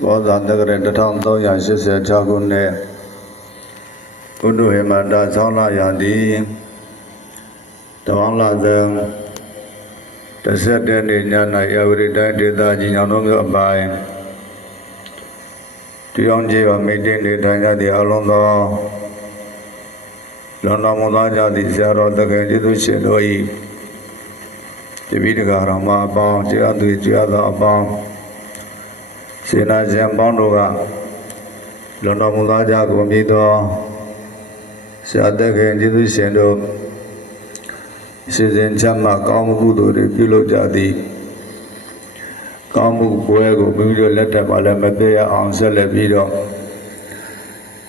ဘောဇာတက္ကရာ1386ခုနှစ်ကုတုဟေမန္တဆောင်းလရာသီတဝန်းလဇန်17နေ့ည၌ဧဝရိတိုင်းဒေသကြီးညောင်တို့မြို့အပိုင်းတရားကြီးပါမိတိနေထိုင်ကြသည့်အလုံးသောလွန်တော်မူသောကြသည့်ဆရာတော်တကယ်ကျေးဇူးရှင်တို့၏တပည့်တော်တော်မှာအပေါင်းတရားသူတရားတော်အပေါင်းစေနာရှင်ပေါင်းတို့ကလွန်တော်မူသောကြကိုမြည်သောဆရာတကယ်ကျေးဇူးရှင်တို့စီစဉ်ချမှကောင်းမှုကုသိုလ်တွေပြုလုပ်ကြသည်ကောင်းမှုပွဲကိုမိမိတို့လက်ထက်မှာလည်းမပြည့်အောင်ဆက်လက်ပြီးတော့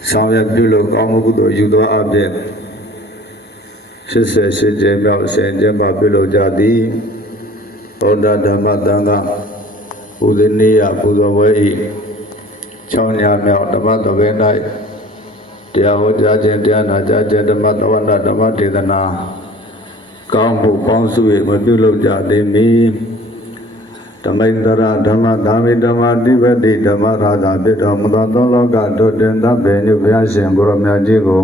ဆောင်ရွက်ပြုလုပ်ကောင်းမှုကုသိုလ်ယူသောအပြင်88ကျင်းမြောက်ဆင်ကျင်းပါပြုလုပ်ကြသည်ဗုဒ္ဓဓမ္မသံဃာဥဒိနိယပူဇော်ပွဲ၏6ညမြောက်ဓမ္မတော်ပဲ၌တရားဟောကြားခြင်းတရားနာကြားခြင်းဓမ္မသဝနာဓမ္မဒေသနာကောင်းမှုပေါင်းစု၍မပြုလုပ်ကြသည်မီဓမ္မိန္ဒရာဓမ္မသာမိဓမ္မတိပတိဓမ္မရာဇာဖြစ်တော်မူသောသုံးလောကတို့တင်သဗ္ဗေညုဘုရားရှင်ကိုရမြတ်ကြီးကို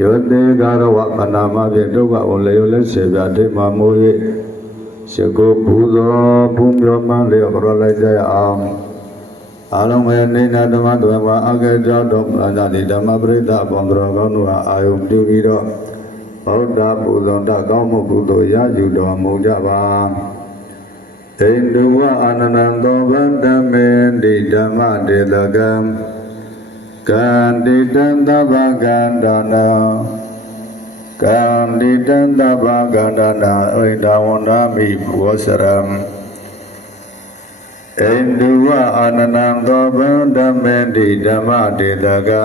ယောတေကာရဝပနာမဖြင့်ဒုက္ခကိုလျော်လက်စေပြဒိမမိုး၍ရှကိုပူဇော်ဘုံပြောမှလျော်ကြောလိုက်ကြရအောင်အာလုံးဝေနေနာဓမ္မတော်ဘာအကေကြောတော်မူလာသည့်ဓမ္မပရိသတ်အပေါင်းတော်ကောင်းတို့ဟာအာယုံပြုပြီးတော့ဗုဒ္ဓပူဇော်တကောင်းမှုကုသိုလ်ရယူတော်မူကြပါဣန္ဒုဝအာနန္တောဗန္တမေတိဓမ္မတေတကံကန္တိတံသဗ္ဗကန္တနာကန္တိတံသဗ္ဗကန္တနာဣဒဝန္ဒမိဘောစရံဣန္ဒုဝအာနန္တောဗန္တမေတိဓမ္မတေတကံ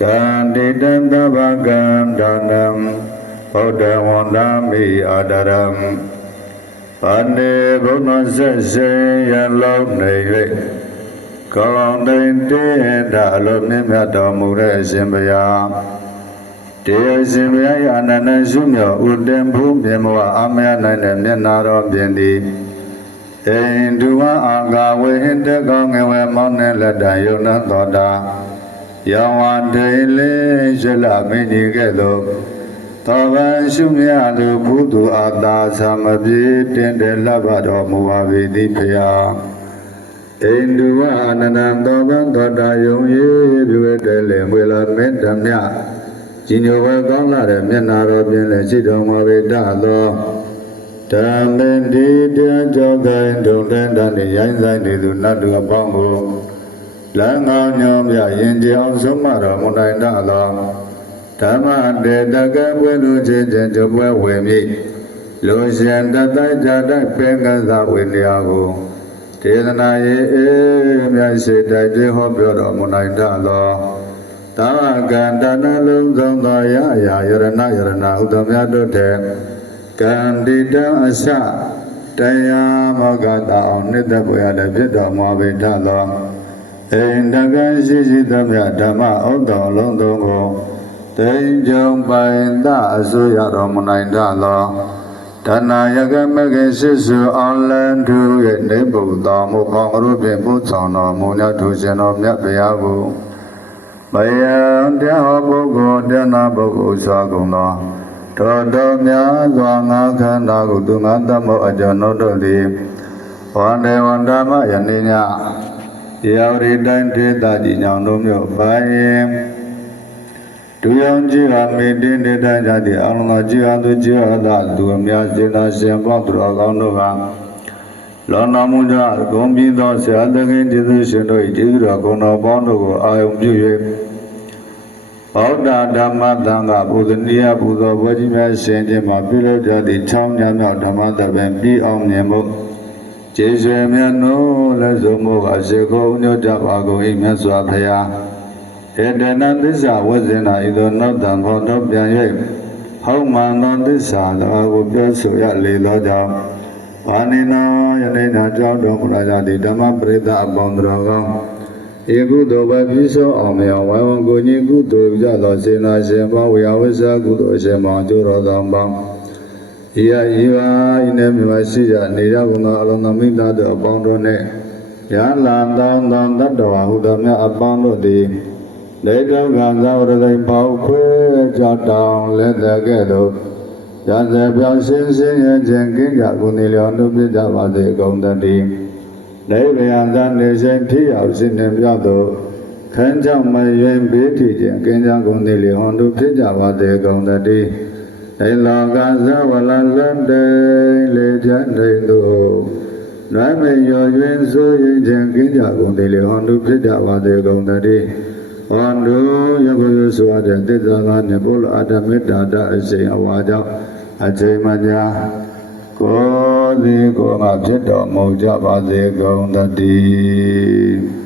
ကန္တိတံသဗ္ဗကန္တနာဗုဒ္ဓဝန္ဒမိအာဒရံပါဏေဘုံတော်ဆက်စေရလုံးနေ၍ကောင်းတဲ့တေတာအလိုမြတ်မြတ်တော်မူတဲ့အရှင်ဘုရားတရားရှင်ဘုရားအနန္တရှုမြောက်ဥတ္တံဘုမြေမဝအမယနိုင်တဲ့မျက်နာတော်ပြင်သည်ဣန္ဒုဝအာဂဝေဟိတကောင်းငယ်ဝဲမောင်းနဲ့လက်တံယုံနာတော်တာယောဝတေလေရှလမင်းကြီးကဲ့သို့သောဗံရှုမြတ်သူဘုသူအာသာသမပြေတင်တယ်လဘတော်မူပါ၏သည်ဖျားဣန္ဒုဝအာနန္တောဗံသောတာယုံရေပြုတဲ့လေဝေလာမေတ္တမြကြီးညိုဝဲကောင်းလာတဲ့မျက်နာတော်ပြင်လည်းရှိတော်မူ၏တသောဓမ္မတိတရားကြောကိုင်းဒုံတဲ့တန်ရိုင်းဆိုင်နေသူနတ်သူအပေါင်းကိုလမ်းကောင်းညောင်းပြရင်ကြောင်ဆုံးမတော်မူနိုင်တသောဓမ္မတေတကံပွင့်လူချင်းချင်းကြပွဲဝင်ပြီလူရှင်တတိုက်ကြတိုက်ပင်ကစားဝင်ရာကိုဒေသနာရေးမြတ်ရှိတိုက်တွေဟောပြောတော်မူနိုင်တသောသာကံတဏလုံးစုံသောရရာယရဏယရဏဥဒ္ဓမြတ်တို့တဲ့ကံတိတံအစတရားမောကတာအောင်နှစ်သက်ပွေရလည်းဖြစ်တော်မူပေတသောဣန္ဒကံရှိရှိသမျှဓမ္မဩတော်လုံးစုံကိုတိဉ္ကြုံပိုင်သအစိုးရတော်မူနိုင်တသောဓဏယကမကေရှိစုအောင်လန်သူရဲ့နေဘုဒ္ဓမူကောင်းရုပ်ဖြင့်ပို့ဆောင်တော်မူမြတ်သူရှင်တော်မြတ်ဗျာကိုမယံတရားဟောပုဂ္ဂိုလ်တရားနာပုဂ္ဂိုလ်စွာကုန်သောတော်များစွာငါခန္ဓာကိုသူငါတတ်မောအကျွန်ုပ်တို့သည်ဝန္ဒေဝန္ဓမယနေ့ညရာဝရီတိုင်းဒေသကြီးညောင်တို့မြို့ပိုင်းဒုယောင်ကြီးဟာမေတ္တင်နေတဲ့ကြသည့်အလုံးသောကြီးဟာသူကြီးဟာသာသူအများစေနာရှင်ပေါသူတော်ကောင်းတို့ကလောနာမှုကြဂုံပြီးသောဆရာသခင်ကျေးဇူးရှင်တို့၏ကျေးဇူးတော်ဂုဏ်တော်ပေါင်းတို့ကိုအာရုံပြု၍ဗုဒ္ဓဓမ္မသံဃာပူဇနီယပူဇော်ပွဲကြီးများရှင်ခြင်းမှာပြုလုပ်ကြသည့်6ညမြောက်ဓမ္မသဘင်ပြီးအောင်မြင်ဖို့ကျေးဇူးမြတ်နိုးလက်စုံမှုအရှိခိုးညွတ်ကြပါကုန်၏မြတ်စွာဘုရားဧတနာသစ္စာဝဇ္ဇနာဤသို့နောက်တံဖော်တော့ပြန်၍ဟောမှန်သောသစ္စာတော်ကိုပြောဆိုရလေသောကြောင့်ဝါနိနောယနေ့နာကြောင့်တော်မူလာကြသည့်ဓမ္မပရိသတ်အပေါင်းတော်ကောင်းဧကုသိုလ်ပဲပြီးဆုံးအောင်မြောင်ဝိုင်းဝန်းကိုကြီးကုသိုလ်ကြသောစေနာရှင်ပေါင်းဝေယဝိဇ္ဇကုသိုလ်ရှင်ပေါင်းကျိုးတော်သောပေါင်းဤဟာဤပါဤနေမြမရှိကြနေရကုန်သောအလုံးစုံမိသားစုအပေါင်းတို့နှင့် ယလံတံတံတတ္တဝါဟုသောမြတ်အပေါင်းတို့သည်လေတောကံသာဝရသိပေါခွေကြောက်တောင်လက်တကဲ့သို့ရာဇပြောင်းရှင်းရှင်းရဲ့ခြင်းကင်းကြကုန်သည်လျော်တို့ပြကြပါစေကုန်သတည်းနေဗယံသာနေခြင်းဖြစ်ရောက်ရှင်နေပြောက်သို့ခန်းကြောင့်မယွင်ဘေးထီခြင်းကင်းကြကုန်သည်လျော်တို့ဖြစ်ကြပါစေကုန်သတည်းနေလောကသဝလလတ်တေလေချမ်းတိန်သို့နွမ်းမြေရော်ရွင်ဆိုရင်ခြင်းကင်းကြကုန်သည်လျော်တို့ဖြစ်ကြပါစေကုန်သတည်းဟောတို့ယခုဆိုရတဲ့သစ္စာကနှင့်ဘုလအတ္တမေတ္တာတအရှိန်အဝါကြောင့်အချိန်မကြာကိုယ်စီကိုယ်ငါဖြစ်တော်မူကြပါစေကုန်သတည်း